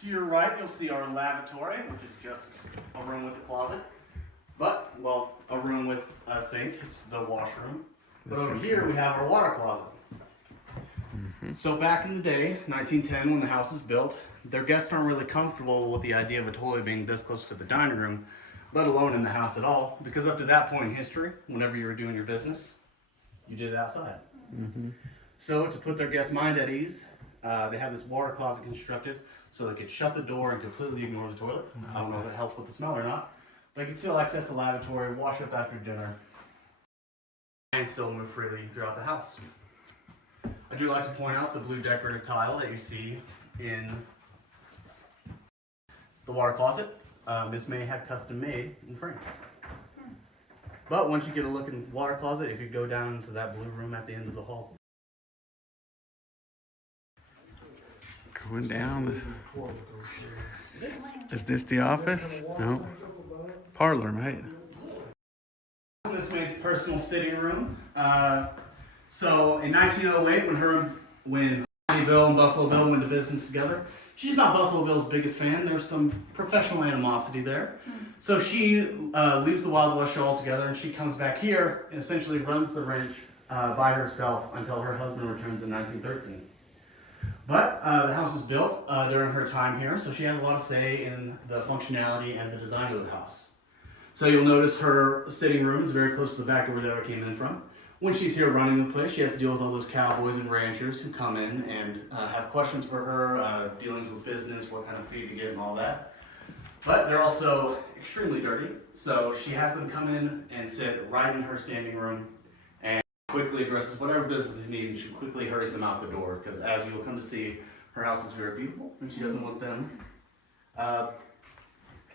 To your right, you'll see our lavatory, which is just a room with a closet. But, well, a room with a sink. It's the washroom. But over here, we have our water closet. So back in the day, 1910, when the house was built, their guests aren't really comfortable with the idea of a toilet being this close to the dining room, let alone in the house at all, because up to that point in history, whenever you were doing your business, you did it outside. So to put their guests' mind at ease, they have this water closet constructed so they could shut the door and completely ignore the toilet. I don't know if it helps with the smell or not, but you can still access the lavatory, wash up after dinner, and still move freely throughout the house. I do like to point out the blue decorative tile that you see in the water closet. Miss May had custom made in France. But once you get a look in the water closet, if you go down into that blue room at the end of the hall. Going down. Is this the office? No. Parlor, right? Miss May's personal sitting room. So in 1908, when Pawnee Bill and Buffalo Bill went to business together, she's not Buffalo Bill's biggest fan. There's some professional animosity there. So she leaves the Wild West show altogether, and she comes back here and essentially runs the ranch by herself until her husband returns in 1913. But the house was built during her time here, so she has a lot of say in the functionality and the design of the house. So you'll notice her sitting room is very close to the back door where they ever came in from. When she's here running the place, she has to deal with all those cowboys and ranchers who come in and have questions for her, dealings with business, what kind of feed to get and all that. But they're also extremely dirty, so she has them come in and sit right in her standing room and quickly addresses whatever business they need, and she quickly hurries them out the door, because as you will come to see, her house is very beautiful, and she doesn't want them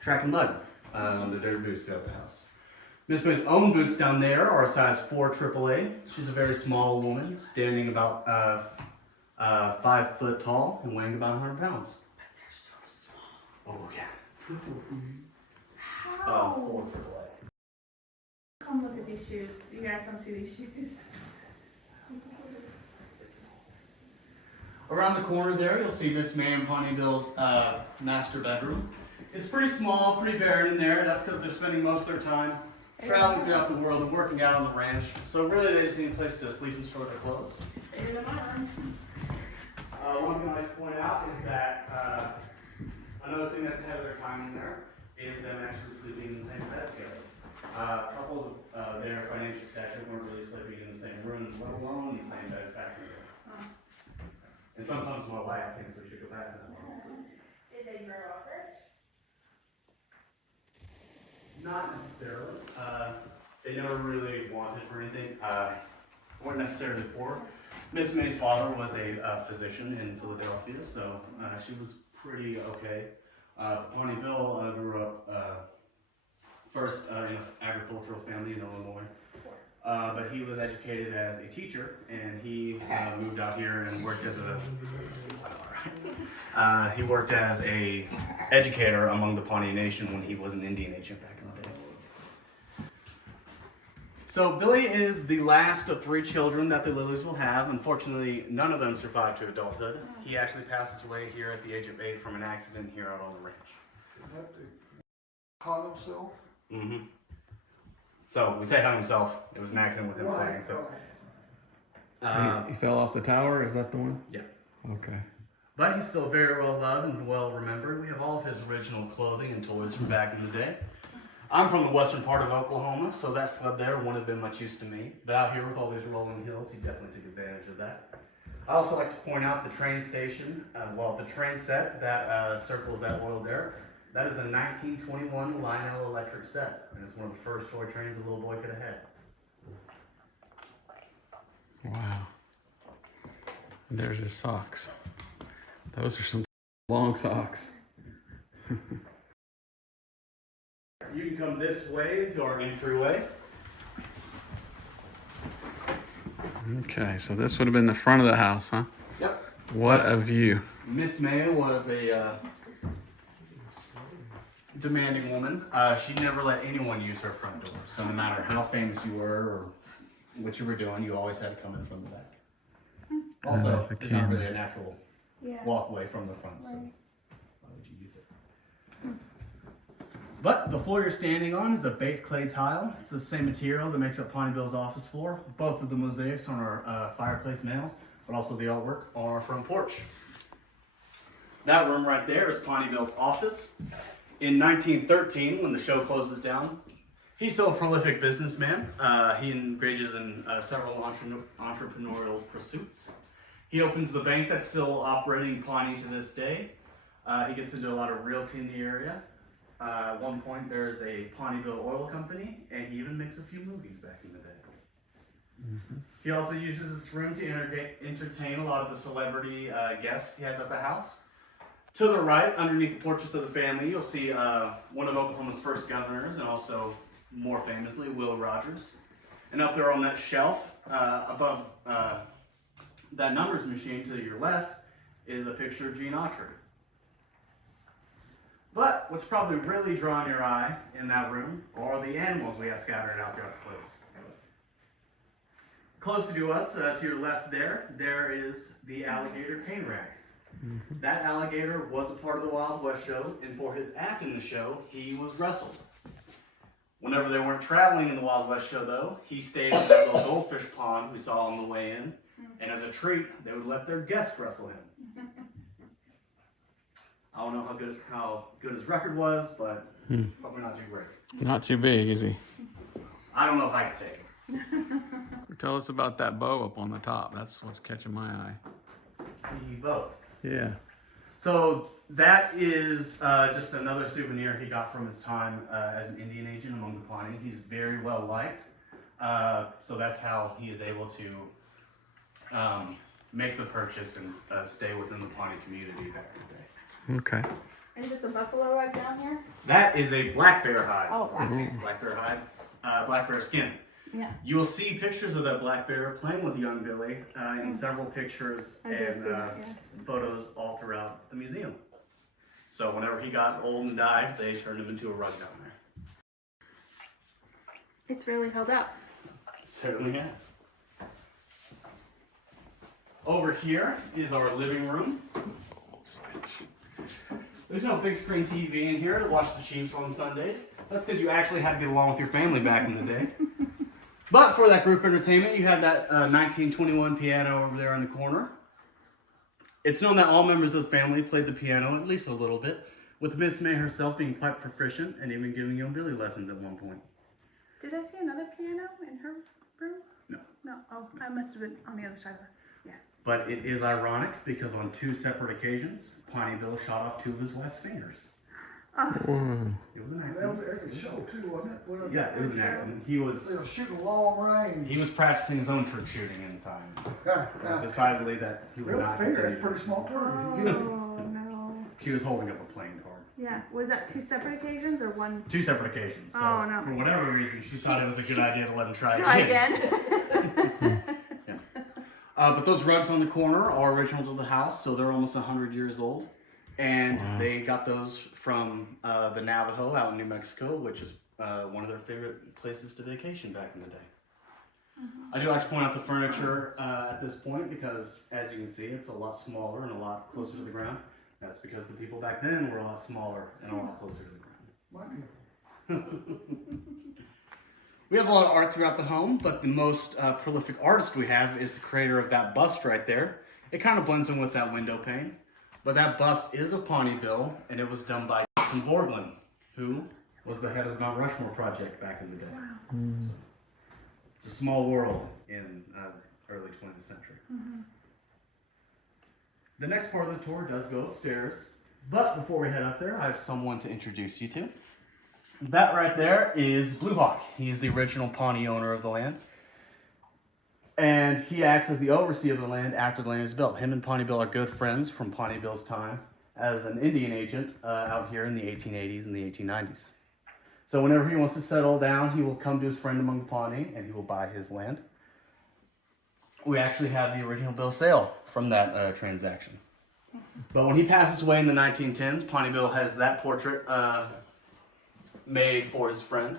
tracking mud the dirty boots throughout the house. Miss May's own boots down there are a size 4 AAA. She's a very small woman, standing about 5 foot tall and weighing about 100 pounds. But they're so small. Oh yeah. How? 4 AAA. Come look at these shoes. You gotta come see these shoes. Around the corner there, you'll see Miss May and Pawnee Bill's master bedroom. It's pretty small, pretty barren in there. That's because they're spending most of their time traveling throughout the world and working out on the ranch. So really, they just need a place to sleep and store their clothes. Bigger than my room. One thing I'd like to point out is that another thing that's ahead of their time in there is them actually sleeping in the same bed together. Couples of their financial stature weren't really sleeping in the same rooms, let alone in the same beds back in the day. And sometimes my wife thinks we should go back to that one. Did they grow up rich? Not necessarily. They never really wanted for anything. Weren't necessarily poor. Miss May's father was a physician in Philadelphia, so she was pretty okay. Pawnee Bill grew up first in an agricultural family in Illinois, but he was educated as a teacher, and he moved out here and worked as he worked as a educator among the Pawnee Nation when he was an Indian agent back in the day. So Billy is the last of 3 children that the Lillys will have. Unfortunately, none of them survived to adulthood. He actually passes away here at the age of 8 from an accident here out on the ranch. Caught himself? Mm-hmm. So we say hung himself. It was an accident with him fighting himself. He fell off the tower? Is that the one? Yeah. Okay. But he's still very well loved and well remembered. We have all of his original clothing and toys from back in the day. I'm from the western part of Oklahoma, so that sled there wouldn't have been much use to me. But out here with all these rolling hills, he definitely took advantage of that. I also like to point out the train station, the train set that circles that oil there. That is a 1921 Lionel electric set, and it's one of the first toy trains a little boy could have had. Wow. And there's his socks. Those are some long socks. You can come this way to our entryway. Okay, so this would have been the front of the house, huh? Yep. What a view. Miss May was a demanding woman. She never let anyone use her front door. So no matter how famous you were or what you were doing, you always had to come in from the back. Also, That's a it's not key. really a natural walkway from the front. So. But the floor you're standing on is a baked clay tile. It's the same material that makes up Pawnee Bill's office floor. Both of the mosaics on our fireplace nails, but also the artwork on our front porch. That room right there is Pawnee Bill's office. In 1913, when the show closes down, he's still a prolific businessman. He engages in several entrepreneurial pursuits. He opens the bank that's still operating Pawnee to this day. He gets into a lot of realty in the area. At one point, there's a Pawnee Bill oil company, and he even makes a few movies back in the day. Mm-hmm. He also uses this room to entertain a lot of the celebrity guests he has at the house. To the right, underneath the portraits of the family, you'll see one of Oklahoma's first governors, and also, more famously, Will Rogers. And up there on that shelf, above that numbers machine to your left, is a picture of Gene Autry. But what's probably really drawing your eye in that room are the animals we have scattered out throughout the place. Closer to us, to your left there is the alligator cane rag. Mm-hmm. That alligator was a part of the Wild West show, and for his act in the show, he was wrestled. Whenever they weren't traveling in the Wild West show, though, he stayed in that little goldfish pond we saw on the way in, and as a treat, they would let their guests wrestle him. I don't know how good his record was, but probably not too great. Not too big, is he? I don't know if I could take it. Tell us about that bow up on the top. That's what's catching my eye. The bow. Yeah. So that is just another souvenir he got from his time as an Indian agent among the Pawnee. He's very well liked. So that's how he is able to make the purchase and stay within the Pawnee community back in the day. Okay. Is this a buffalo right down here? That is a black bear hide. Oh, black bear. Black bear hide. Black bear skin. Yeah. You will see pictures of that black bear playing with young Billy in several pictures and photos all throughout the museum. So whenever he got old and died, they turned him into a rug down there. It's really held up. It certainly has. Over here is our living room. There's no big screen TV in here to watch the Chiefs on Sundays. That's because you actually had to get along with your family back in the day. But for that group entertainment, you have that 1921 piano over there in the corner. It's known that all members of the family played the piano at least a little bit, with Miss May herself being quite proficient and even giving young Billy lessons at one point. Did I see another piano in her room? No. No. Oh, I must have been on the other side of her. Yeah. But it is ironic because on two separate occasions, Pawnee Bill shot off two of his wife's fingers. It was an accident. That was a show too, wasn't it? Yeah, it was an accident. He They was were shooting long range. He was practicing his own trick shooting in time. Decidedly that he would Real not finger, continue. that's pretty small target. Oh, no. She was holding up a playing card. Yeah. Was that two separate occasions or one? Two separate occasions. So Oh, no. for whatever reason, she thought it was a good idea to let him try Try again. again. Yeah. But those rugs on the corner are original to the house, so they're almost 100 years old. And they got those from the Navajo out in New Mexico, which is one of their favorite places to vacation back in the day. I do like to point out the furniture at this point because, as you can see, it's a lot smaller and a lot closer to the ground. That's because the people back then were a lot smaller and a lot closer to the ground. We have a lot of art throughout the home, but the most prolific artist we have is the creator of that bust right there. It kind of blends in with that window pane. But that bust is of Pawnee Bill, and it was done by Jason Borglin, who was the head of the Mount Rushmore project back in the day. Wow. So, it's a small world in early 20th century. The next part of the tour does go upstairs, but before we head up there, I have someone to introduce you to. That right there is Blue Hawk. He is the original Pawnee owner of the land. And he acts as the overseer of the land after the land is built. Him and Pawnee Bill are good friends from Pawnee Bill's time as an Indian agent out here in the 1880s and the 1890s. So whenever he wants to settle down, he will come to his friend among the Pawnee and he will buy his land. We actually have the original bill of sale from that transaction. But when he passes away in the 1910s, Pawnee Bill has that portrait made for his friend.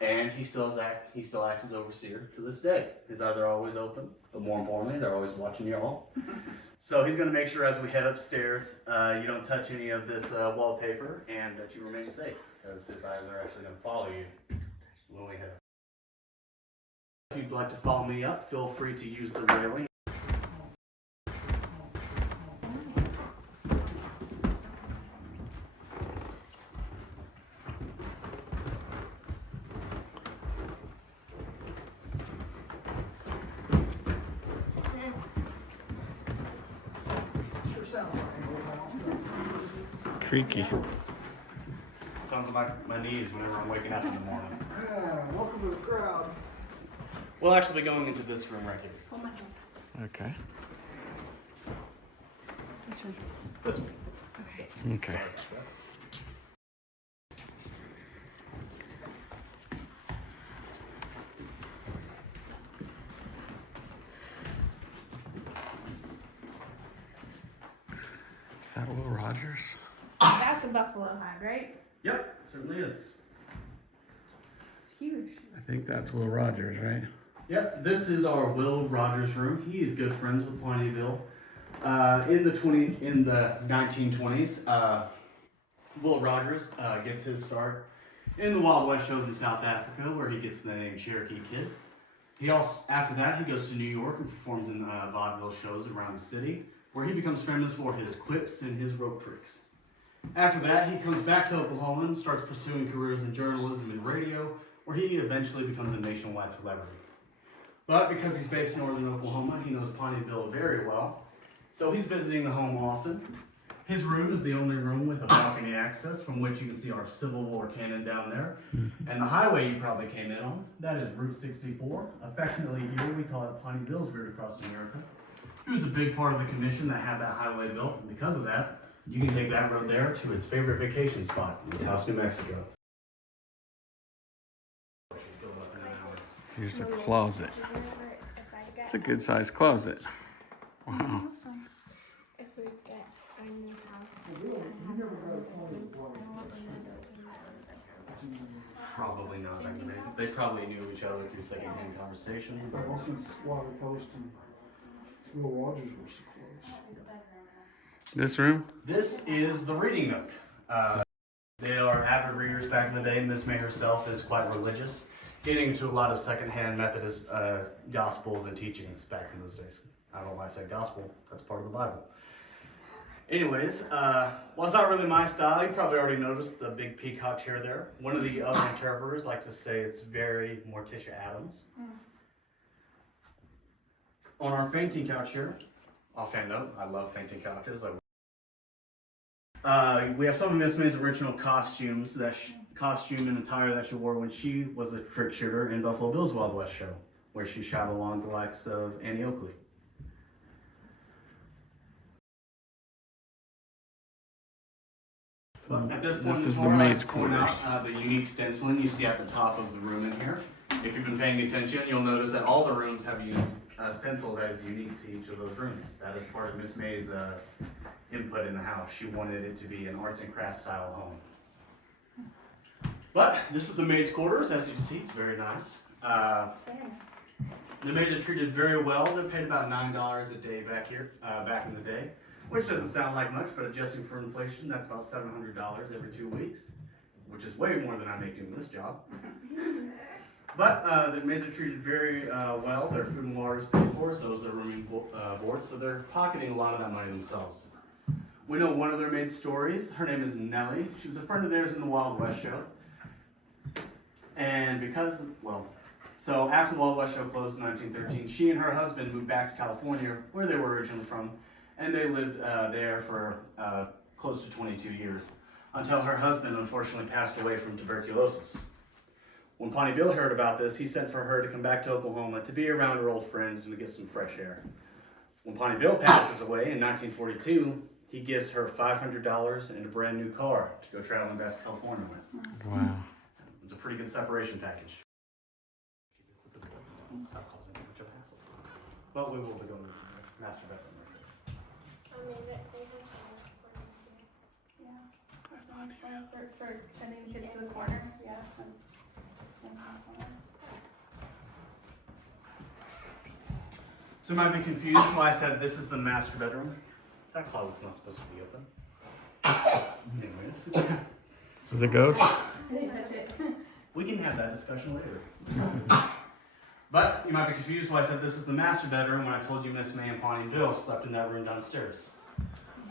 And he still acts as overseer to this day. His eyes are always open, but more importantly, they're always watching y'all. So he's going to make sure as we head upstairs, you don't touch any of this wallpaper and that you remain safe, because his eyes are actually going to follow you when we head up. If you'd like to follow me up, feel free to use the railing. Sure sounds like Creaky. Sounds like my knees whenever I'm waking up in the morning. Yeah, welcome to the crowd. We'll actually be going into this room right here. Hold my hand. Okay. Which one's? This one. Okay. Okay. Sorry about that. Is that Will Rogers? That's a buffalo hide, right? Yep, certainly is. It's huge. I think that's Will Rogers, right? Yep, this is our Will Rogers room. He is good friends with Pawnee Bill. In the 1920s, Will Rogers gets his start in the Wild West shows in South Africa, where he gets the name Cherokee Kid. He also, after that, he goes to New York and performs in vaudeville shows around the city, where he becomes famous for his quips and his rope tricks. After that, he comes back to Oklahoma and starts pursuing careers in journalism and radio, where he eventually becomes a nationwide celebrity. But because he's based in northern Oklahoma, he knows Pawnee Bill very well, so he's visiting the home often. His room is the only room with a balcony access from which you can see our Civil War cannon down there. And the highway you probably came in on, that is Route 64. Affectionately here, we call it Pawnee Bill's Route across America. He was a big part of the commission that had that highway built, and because of that, you can take that road there to his favorite vacation spot in Taos, New Mexico. Here's a closet. It's a good sized closet. Wow. Awesome. If we get our new house, You never got a Pawnee Bill. Probably not. I mean, they probably knew each other through secondhand conversation. But Well, since Water Post and Will Rogers were so close. This room? this is the reading nook. They are avid readers back in the day. Miss May herself is quite religious, getting into a lot of secondhand Methodist gospels and teachings back in those days. I don't know why I said gospel. That's part of the Bible. Anyways, well, it's not really my style. You probably already noticed the big peacock chair there. One of the other interpreters like to say it's very Morticia Adams. On our fainting couch here, offhand note, I love fainting couches. We have some of Miss May's original costumes, costume and attire that she wore when she was a trick shooter in Buffalo Bill's Wild West show, where she shot along the likes of Annie Oakley. But at this point, This is the I'd like maid's to point out, quarters. the unique stenciling you see at the top of the room in here. If you've been paying attention, you'll notice that all the rooms have a unique stencil that is unique to each of those rooms. That is part of Miss May's input in the house. She wanted it to be an arts and crafts style home. But this is the maid's quarters. As you can see, it's very nice. Very nice. The maids are treated very well. They're paid about $9 a day back here, back in the day, which doesn't sound like much, but adjusting for inflation, that's about $700 every 2 weeks, which is way more than I make doing this job. But the maids are treated very well. Their food and water is paid for, so is their rooming board, so they're pocketing a lot of that money themselves. We know one of their maid's stories. Her name is Nellie. She was a friend of theirs in the Wild West show. And because, well, so after the Wild West show closed in 1913, she and her husband moved back to California, where they were originally from, and they lived there for close to 22 years, until her husband unfortunately passed away from tuberculosis. When Pawnee Bill heard about this, he sent for her to come back to Oklahoma to be around her old friends and to get some fresh air. When Pawnee Bill passes away in 1942, he gives her $500 and a brand new car to go traveling back to California with. Wow. It's a pretty good separation package. Stop causing much of a hassle. But we will be going to the master bedroom. Yeah. For sending the kids to the corner. Yes. And So you might be confused why I said this is the master bedroom. That closet's not supposed to be open. Anyways, Is it ghost? I didn't touch it. we can have that discussion later. But you might be confused why I said this is the master bedroom when I told you Miss May and Pawnee Bill slept in that room downstairs.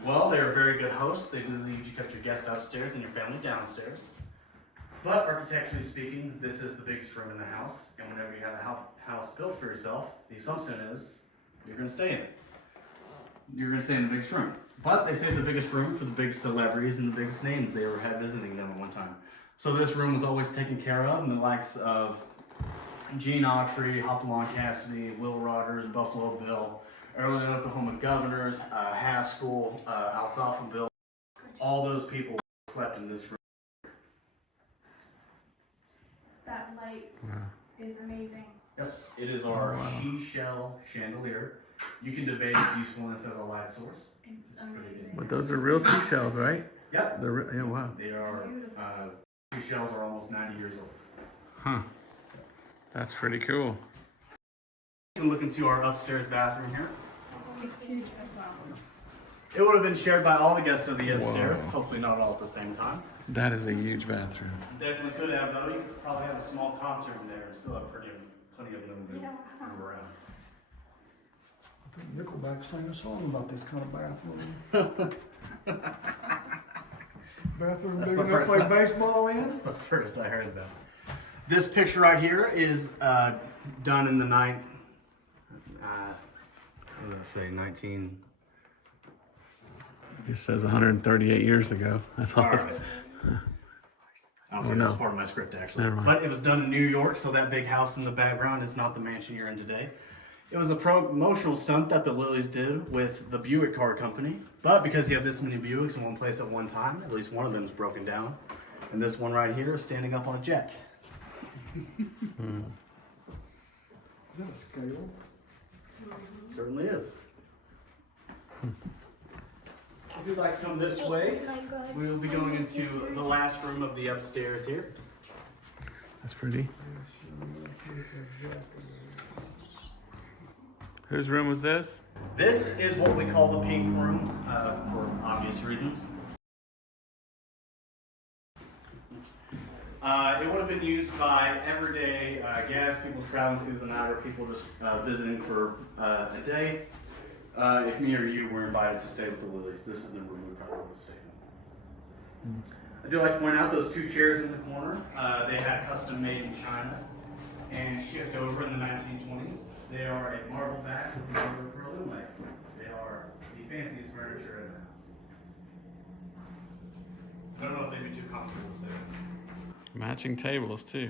Well, they were very good hosts. They believed you kept your guests upstairs and your family downstairs. But architecturally speaking, this is the biggest room in the house. And whenever you have a house built for yourself, the assumption is you're going to stay in it. You're going to stay in the biggest room. But they saved the biggest room for the biggest celebrities and the biggest names they ever had visiting them at one time. So this room was always taken care of, and the likes of Gene Autry, Hopalong Cassidy, Will Rogers, Buffalo Bill, early Oklahoma governors, Haskell, Alfalfa Bill, all those people slept in this room. That light is amazing. Yes, it is our Wow. she shell chandelier. You can debate its usefulness as a light source. It's pretty amazing. But those are real seashells, right? Yep, Yeah, wow. they are. Seashells are almost 90 years old. Huh. That's pretty cool. You can look into our upstairs bathroom here. It's huge as well. It would have been shared by all the guests of the upstairs. Wow. Hopefully not all at the same time. That is a huge bathroom. Definitely could have though. You could probably have a small concert in there and still have plenty of room to move around. I think Nickelback sang a song about this kind of bathroom. Bathroom That's big the enough to first play time. baseball in? That's the first I heard that. This picture right here is done in the what did I say, 19... It just says 138 years ago. That's All awesome. right. I don't Oh, think that's no. part of my script actually. Never mind. But it was done in New York, so that big house in the background is not the mansion you're in today. It was a promotional stunt that the Lillies did with the Buick car company. But because you have this many Buicks in one place at one time, at least one of them's broken down. And this one right here is standing up on a jack. Is that a scale? It certainly is. If you'd like to come this way, we will be going into the last room of the upstairs here. That's pretty. Whose room was this? This is what we call the pink room, for obvious reasons. It would have been used by everyday guests, people traveling through the night, or people just visiting for a day. If me or you were invited to stay with the Lillies, this is the room we probably would have stayed in. I do like to point out those two chairs in the corner. They had custom made in China and shipped over in the 1920s. They are a marble back with marble curling leg. They are the fanciest furniture in the house. I don't know if they'd be too comfortable to stay in. Matching tables too.